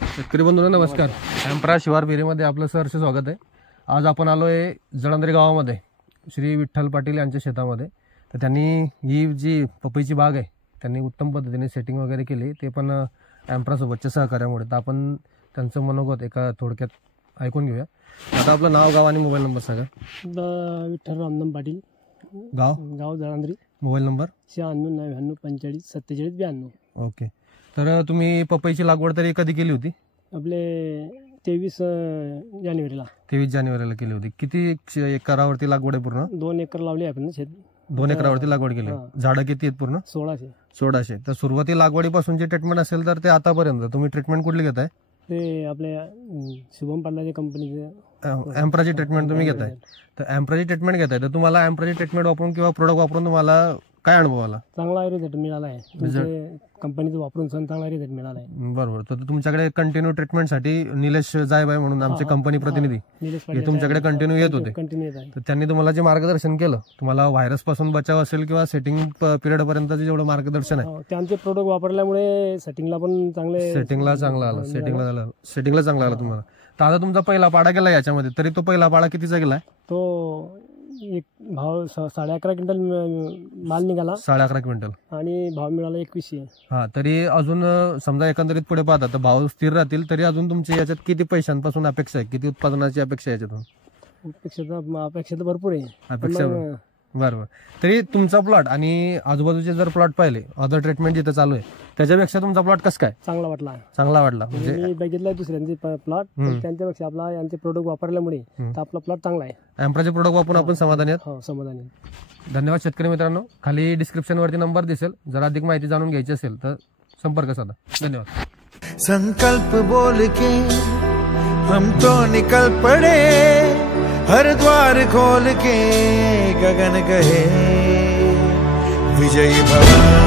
शेतकरी बंधूंनो नमस्कार. एम्प्रा शिवार बेरीमध्ये आपलं सहर्ष स्वागत आहे. आज आपण आलोय जळंद्रे गावामध्ये श्री विठ्ठल पाटील यांच्या शेतामध्ये. तर त्यांनी ही जी पपईची बाग आहे त्यांनी उत्तम पद्धतीने सेटिंग वगैरे केली, ते पण एम्प्रा सोबतच्या सहकार्यामुळे. तर आपण त्यांचं मनोगत एका थोडक्यात ऐकून घेऊया. आता आपलं नाव, गाव आणि मोबाईल नंबर सांगा. विठ्ठल रामनाम पाटील, गाव जळंद्रे, मोबाईल नंबर 96 ओके. तर तुम्ही पपईची लागवड तरी कधी केली होती? आपले 23 जानेवारीला. 23 जानेवारीला केली होती. किती एकरावरती लागवड आहे? पूर्ण 2 एकर लावली आपण शेत. 2 एकरावरती लागवड केली. झाडं किती आहेत पूर्ण? 1600. तर सुरुवाती लागवडीपासून जे ट्रीटमेंट असेल तर ते आतापर्यंत तुम्ही ट्रीटमेंट कुठली घेताय? ते आपल्या शुभम पाटलाच्या कंपनीचे एम्प्राची ट्रीटमेंट तुम्ही घेताय. तर एम्प्राची ट्रीटमेंट घेताय, तर तुम्हाला एम्प्राची ट्रीटमेंट वापरून किंवा प्रोडक्ट वापरून तुम्हाला काय अनुभव आला? चांगला रिझल्ट मिळाला आहे. कंपनीचं वापरून चांगला रिझल्ट मिळाला आहे. बरोबर. तर तुमच्याकडे कंटिन्यू ट्रीटमेंटसाठी निलेश जायबाई म्हणून आमचे कंपनी प्रतिनिधी हे तुमच्याकडे कंटिन्यू येत होते. तर त्यांनी तुम्हाला जे मार्गदर्शन केलं, तुम्हाला व्हायरस पासून बचाव असेल किंवा सेटिंग पिरियड पर्यंतचे जेवढं मार्गदर्शन आहे त्यांचे प्रोडक्ट वापरल्यामुळे सेटिंगला पण सेटिंगला चांगला आला तुम्हाला. तर आता तुमचा पहिला पाडा गेला याच्यामध्ये, तरी तो पहिला पाडा कितीचा गेलाय? तो एक भाव 11.5 क्विंटल माल निघाला. 11.5 क्विंटल आणि भाव मिळाला 2100. हा, तरी अजून समजा एकंदरीत पुढे पाहता तर भाव स्थिर राहतील, तरी अजून तुमच्या याच्यात किती पैशांपासून अपेक्षा आहे, किती उत्पादनाची अपेक्षा आहे याच्यातून? अपेक्षा तर भरपूर आहे. अपेक्षा बरोबर. तरी तुमचा प्लॉट आणि आजूबाजूचे जर प्लॉट पाहिले, अदर ट्रीटमेंट जिथे चालू आहे त्याच्यापेक्षा तुमचा प्लॉट कसं काय? चांगला वाटला. म्हणजे मी बघितलंय दुसऱ्यांचे प्लॉट, त्यांच्यापेक्षा आपला यांचे प्रोडक्ट वापरल्यामुळे आपला प्लॉट चांगला आहे. एम्प्राचे प्रोडक्ट वापरून आपण समाधानी आहात? हो, समाधानी. धन्यवाद शेतकरी मित्रांनो. खाली डिस्क्रिप्शन वरती नंबर दिसेल, जर अधिक माहिती जाणून घ्यायची असेल तर संपर्क साधा. धन्यवाद. संकल्प बोल के हम तो निकल पड़े, हर द्वार खोल के गगन कहे विजयी भव.